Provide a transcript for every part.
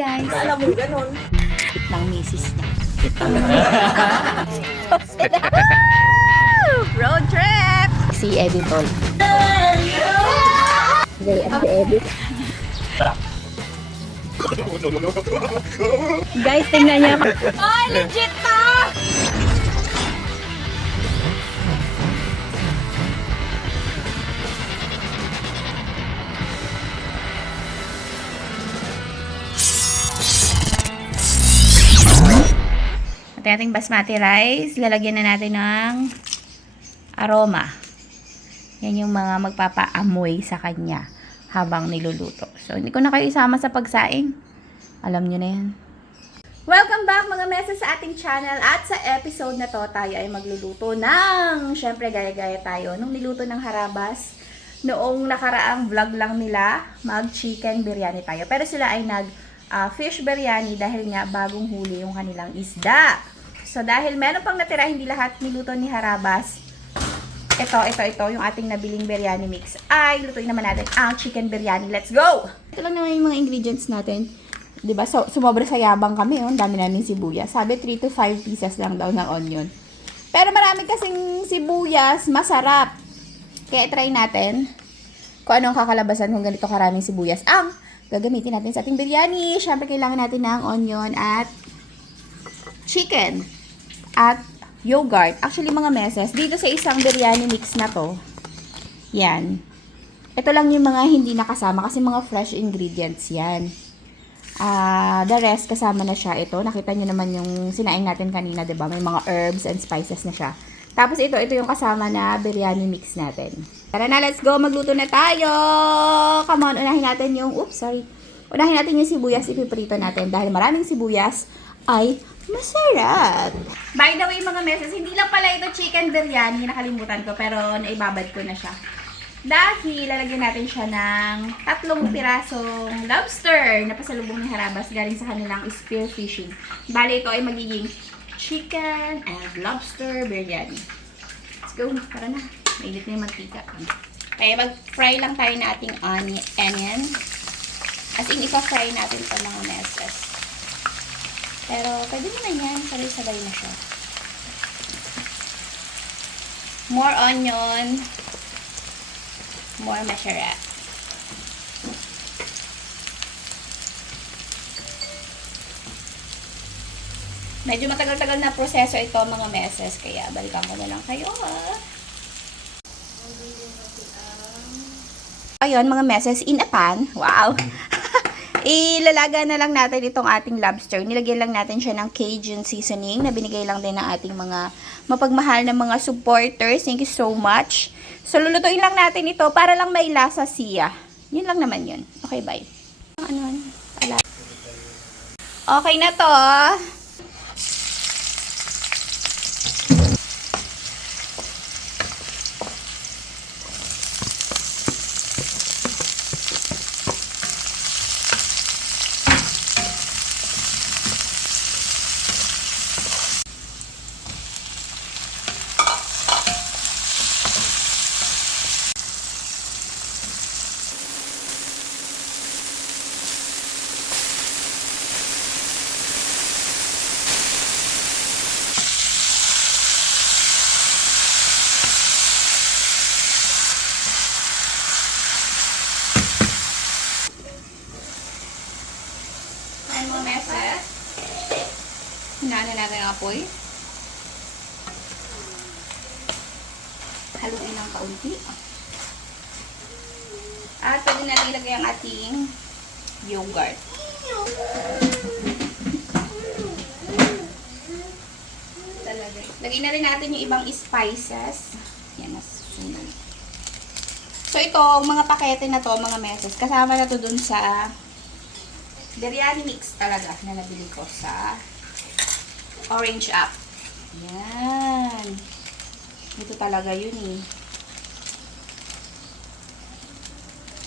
guys. Alam mo, ganun. Ng misis niya. Road trip! Si Editor. Si Edit. Guys, tingnan niya. Ay, legit to! Ating basmati rice, lalagyan na natin ng aroma. Yan yung mga magpapaamoy sa kanya habang niluluto. So, hindi ko na kayo isama sa pagsaing. Alam nyo na yan. Welcome back mga meses sa ating channel. At sa episode na to, tayo ay magluluto ng, syempre gaya-gaya tayo, nung niluto ng harabas. Noong nakaraang vlog lang nila, mag-chicken biryani tayo. Pero sila ay fish biryani dahil nga bagong huli yung kanilang isda. So, dahil meron pang natira, hindi lahat niluto ni Harabas. Ito, yung ating nabiling biryani mix. Ay, lutuin naman natin ang chicken biryani. Let's go! Ito lang naman yung mga ingredients natin. Diba? So, sumobra sa yabang kami. Oh. Dami namin sibuyas. Sabi, 3 to 5 pieces lang daw ng onion. Pero marami kasing sibuyas, masarap. Kaya try natin kung anong kakalabasan kung ganito karaming sibuyas. Ang gagamitin natin sa ating biryani. Siyempre, kailangan natin ng onion at chicken. At yogurt. Actually, mga meses, dito sa isang biryani mix na to, yan. Ito lang yung mga hindi nakasama kasi mga fresh ingredients yan. The rest, kasama na siya. Ito, nakita nyo naman yung sinaing natin kanina, diba? May mga herbs and spices na siya. Tapos ito yung kasama na biryani mix natin. Tara na, let's go! Magluto na tayo! Come on, unahin natin yung, unahin natin yung sibuyas, ipiprito natin. Dahil maraming sibuyas, ay masarap. By the way mga meses, hindi lang pala ito chicken biryani, nakalimutan ko, pero naibabad ko na siya. Dahil lalagyan natin siya ng 3 pirasong lobster na pasalubong ni Harabas galing sa kanilang spear fishing. Bali ito ay magiging chicken and lobster biryani. Let's go, tara na. Mainit na yung mantika. Kaya mag-fry lang tayo na ating onion. As in, ipa-fry natin ito mga meses. Pero, pwede naman yan. Sabay-sabay na siya. More onion. More masarap. Medyo matagal-tagal na proseso ito, mga meses. Kaya, balikan ko na lang kayo, ha? Ayun, mga meses, in a pan. Wow! Ilalaga na lang natin itong ating lobster. Nilagyan lang natin siya ng Cajun seasoning na binigay lang din ng ating mga mapagmahal na mga supporters. Thank you so much. So, lulutuin lang natin ito para lang may lasa siya. Yun lang naman yun. Okay, bye. Okay na to. Mga meses. Hinaan natin ang apoy. Haluin ng kaunti. At pwede natin ilagay ang ating yogurt. Lagay na rin natin yung ibang spices. Yan, nasusunod. So, ito, mga pakete na to, mga meses, kasama na to dun sa biryani mix talaga na nabili ko sa Orange App. Yan. Ito talaga yun eh.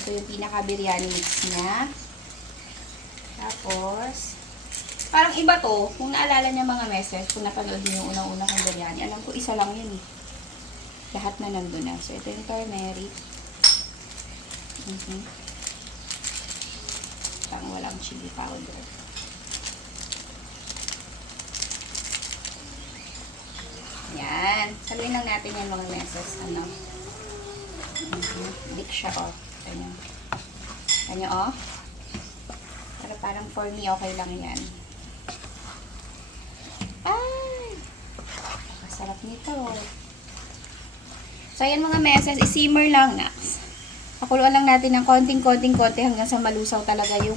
Ito yung pinaka biryani mix niya. Tapos, parang iba to. Kung naalala niya mga meses, kung napanood niyo yung unang-una kong biryani, alam ko isa lang yun eh. Lahat na nandun na. So, ito yung turmeric. Parang walang ang chili powder. Yan. Saluin lang natin yan mga meses. Ano? Dik siya, oh. Ganyan. Ganyan, oh. Pero parang for me, okay lang yan. Ay! Masarap nito. So, ayan mga meses. I-simmer lang, Nax. Pakuluan lang natin ng konti hanggang sa malusaw talaga yung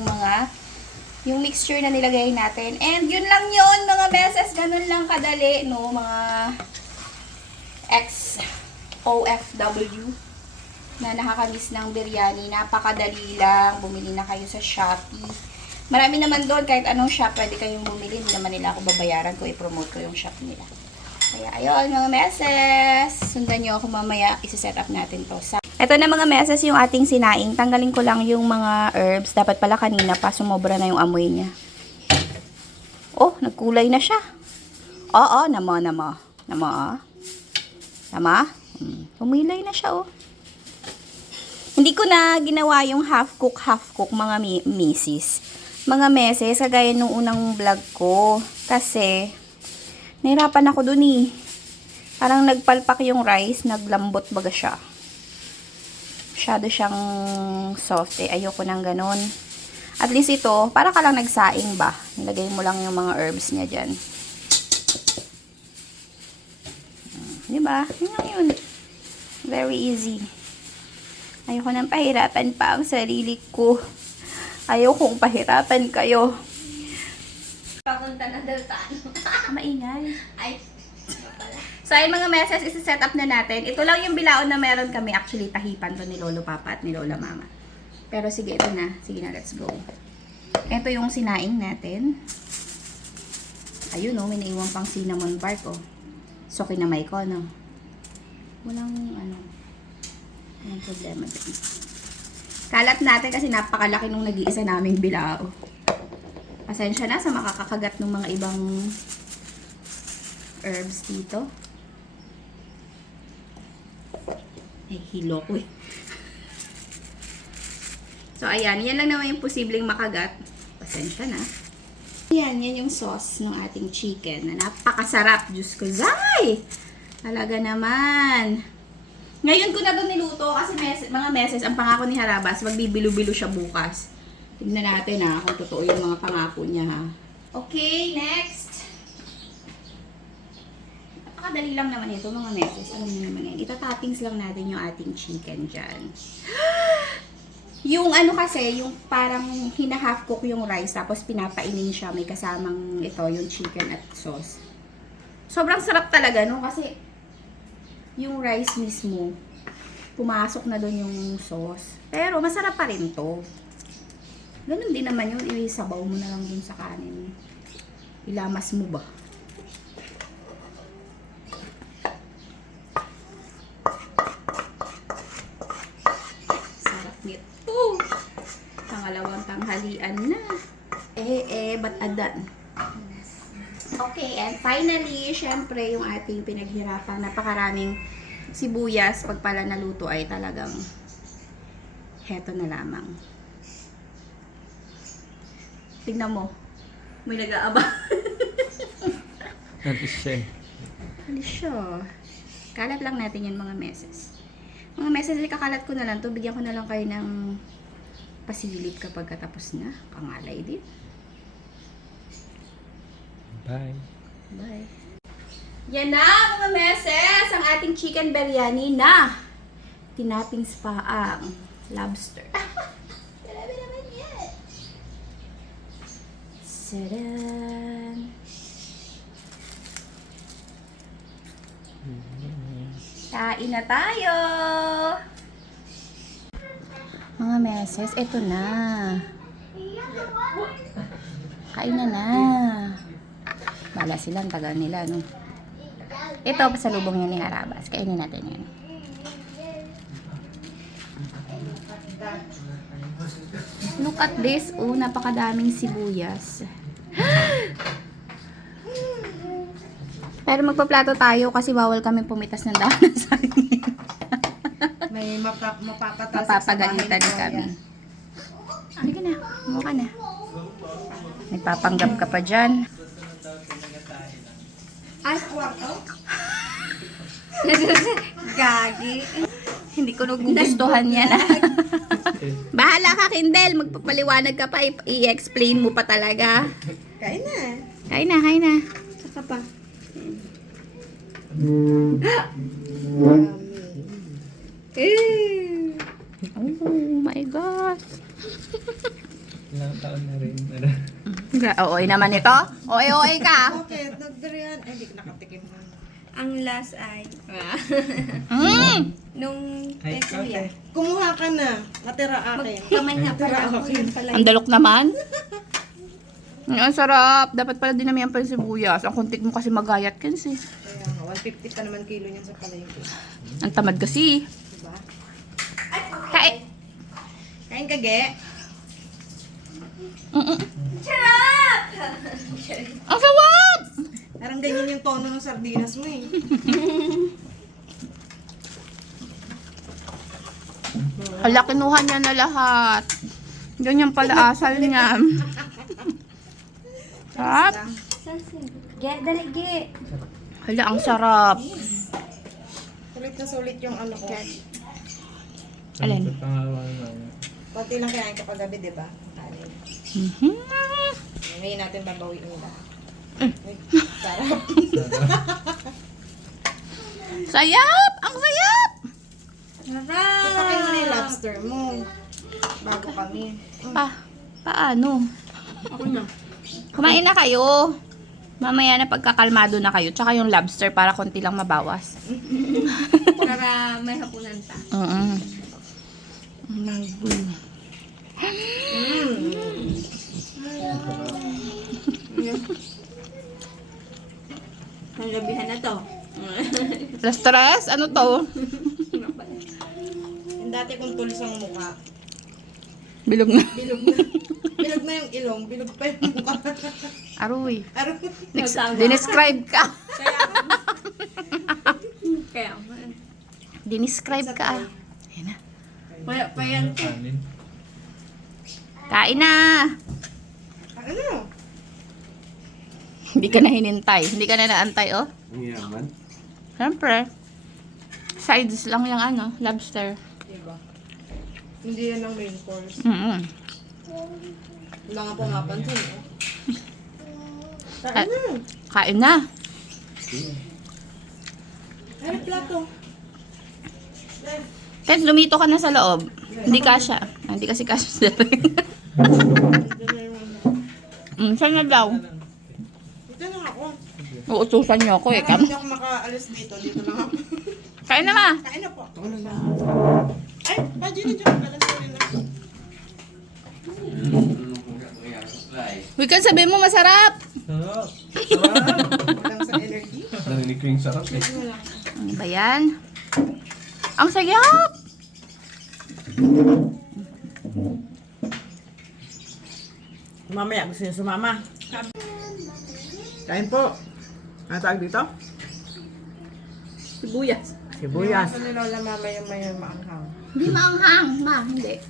mixture na nilagay natin. And yun lang yun, mga meses. Ganun lang kadali, no? Mga ex-OFW na nakakamiss ng biryani. Napakadali lang. Bumili na kayo sa Shopee. Marami naman doon. Kahit anong shop, pwede kayong bumili. Hindi naman nila ako babayaran kung i-promote ko yung shop nila. Kaya, ayun, mga meses. Sundan nyo ako mamaya. Isa-set up natin to. Ito na mga meses yung ating sinaing. Tanggalin ko lang yung mga herbs. Dapat pala kanina pa sumobra na yung amoy niya. Oh, nagkulay na siya. Oo, nama. Nama? Umilay na siya, oh. Hindi ko na ginawa yung half cook, mga misis. Mga meses, kagaya nung unang vlog ko. Kasi, nahirapan ako dun eh. Parang nagpalpak yung rice, naglambot baga siya. Masyado siyang soft eh. Ayoko nang ganun. At least ito, para ka lang nagsaing ba? Nilagay mo lang yung mga herbs niya dyan. Diba? Yun lang yun. Very easy. Ayoko nang pahirapan pa ang sarili ko. Ayokong pahirapan kayo. Papunta na Deltano. Maingay. Ay, So, ay mga meses, isi-set up na natin. Ito lang yung bilaon na meron kami. Actually, tahipan to ni Lolo Papa at ni Lola Mama. Pero sige, ito na. Sige na, let's go. Ito yung sinaing natin. Ayun, oh, may naiwang pang cinnamon bark, oh. So, kinamay ko, no? Walang problema dyan. Kalat natin kasi napakalaki nung nag-iisa naming bilao. Pasensya na sa makakakagat ng mga ibang herbs dito. Ay, hilo ko eh. So, ayan. Yan lang naman yung posibleng makagat. Pasensya na. Yan yung sauce ng ating chicken na napakasarap. Diyos ko, zay! Talaga naman. Ngayon ko na ito niluto kasi mga meses, ang pangako ni Harabas, magbibilo-bilo siya bukas. Tignan natin ha, kung totoo yung mga pangako niya ha. Okay, next. Napakadali lang naman ito mga meses. Ano na naman yan? Itatoppings lang natin yung ating chicken dyan. Yung ano kasi, yung parang hina-half cook yung rice, tapos pinapainin siya, may kasamang ito, yung chicken at sauce. Sobrang sarap talaga, no? Kasi yung rice mismo, pumasok na doon yung sauce. Pero masarap pa rin to. Ganun din naman yun, isabaw mo na lang dun sa kanin. Ilamas mo ba? Sarap nito. Pangalawang tanghalian na. Ba't adan? Okay, and finally, syempre, yung ating pinaghirapan, napakaraming sibuyas, pag pala naluto ay talagang heto na lamang. Tignan mo. May nag-aaba. Alis siya. Alis siya. Kalat lang natin yan mga meses. Mga meses, kakalat ko na lang to. Bigyan ko na lang kayo ng pasilip kapag katapos na. Kangalay din. Bye. Bye. Yan na mga meses, ang ating chicken biryani na tinapings pa ang lobster. Grabe naman yan. Sadan. Kain na tayo. Mga meses, eto na. Kain na. Bala sila, ang tagal nila, no? Ito, pasalubong yan ni Harabas. Kainin natin yan. Look at this. Oh, napakadaming sibuyas. Pero magpaplato tayo kasi bawal kami pumitas ng dahon ng saging. may mapapatalsik Mapapagalitan kami. Halika na. Mukha na. Nagpapanggap ka pa dyan. Ay, kwarto? Gagi. Hindi ko nagugustuhan yan. Bahala ka, Kindle. Magpapaliwanag ka pa. I-explain mo pa talaga. Kain na. Kain na, kain na. Saka pa. Oh my God. Ilang taon na rin. OA naman ito. OA ka. Okay, nagdurian. Ay, hindi ko nakatikim na. Ang last ay... Mm. Nung Ay, kuya. Kumuha ka na. Natira akin. Kamay nga pala ako. Yun pala. Ang dalok naman. Ang sarap. Dapat pala din namin pa yung sibuyas. Ang kuntit mo kasi magayat kasi. Kaya nga, 150 pa naman kilo niyan sa palengke. Ang tamad kasi. Diba? Kain. Kain ka, Ge. Sarap! Ang sarap! Parang ganyan yung tono ng sardinas mo eh. Hala, kinuha niya na lahat. Ganyan pala asal niya. Sarap. Ge, dali, ge. Hala, ang sarap. Sulit na sulit yung ano ko. Alin? Konti lang kinain ka paggabi, di ba? Kanin. Mhm. Ngayon natin babawiin lahat. Ay, sarap. Sayap! Ang sayap! Ipakin mo na yung lobster mo. Bago kami. Paano? Ako na. Kumain na kayo. Mamaya na pagkakalmado na kayo. Tsaka yung lobster para konti lang mabawas. Para may hapunan pa. Ang gabihan na to. Stress? Ano to? Yung dati kong tulis ang mukha. Bilog na. Bilog na. Bilog na yung ilong. Bilog pa yung mukha. Aroy. Araw. Dinescribe ka. Kaya, Dinescribe ka. Ayan na. pa yan. Kain na. Ano? Hindi ka na hinintay. Hindi ka na naantay, oh. Ang yaman. Siyempre. Sides lang yung ano, lobster. Diba? Hindi yan ang main course. Wala nga pumapansin eh. Kain na. Kain na. Ay, plato. Kaya lumito ka na sa loob. Hindi kasya. Hindi kasi kasya sa saan na daw? Dito lang ako. Uutusan niyo ako eh. Parang hindi ako makaalis dito. Dito lang ako. Kain na ma. Kain na po. Ay, pwede na dyan. Balansurin na. Huwag kang sabihin mo masarap. Sarap. Walang sa energy. Narinig ko yung sarap eh. Ano ba yan? Ang sayap! Mamaya, gusto niyo sumama? Kain po. Ano tawag dito? Sibuyas. Sibuyas. Ito ni Lola Mama yung may maanghang. Hindi maanghang. Ma, hindi.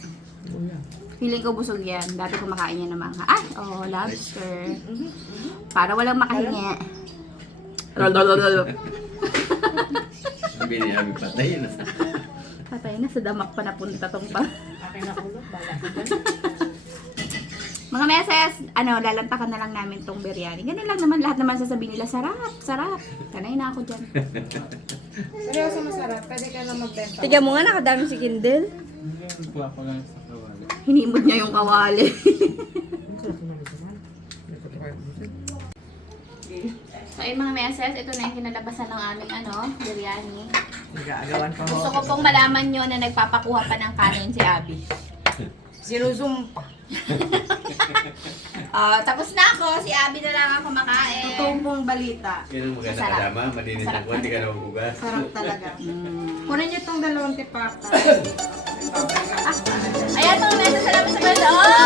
Sibuyas. Feeling ko busog yan. Dati kumakain yan ng maanghang. Ay, oh, lobster. Para walang makahingi. Sabi ni Abi patay na. Patay na, sa damak pa napunta tong pa. Aking nakulot. Bala. Mga meses, lalantakan na lang namin tong biryani. Ganun lang naman, lahat naman sasabihin nila, sarap, sarap. Kanay na ako dyan. Seryoso masarap. Pwede ka na magbenta. Tiga mo nga, nakadami si Kindle. Kuha ko lang sa kawali. Hinimod niya yung kawali. So, ayun mga meses, ito na yung kinalabasan ng aming biryani. Nag-aagawan pa Gusto ho. ko pong malaman nyo na nagpapakuha pa ng kanin si Abby. Sinusumpa. Tapos na ako. Si Abby na lang ang kumakain. Totoong pong balita. Yan ang maganda Masarap. kasama. Malinis Masarap. ang kuwan. Di ka na mabugas. Sarap talaga. Kunin niyo itong dalawang tipata. Ayan mga meses, salamat sa panood.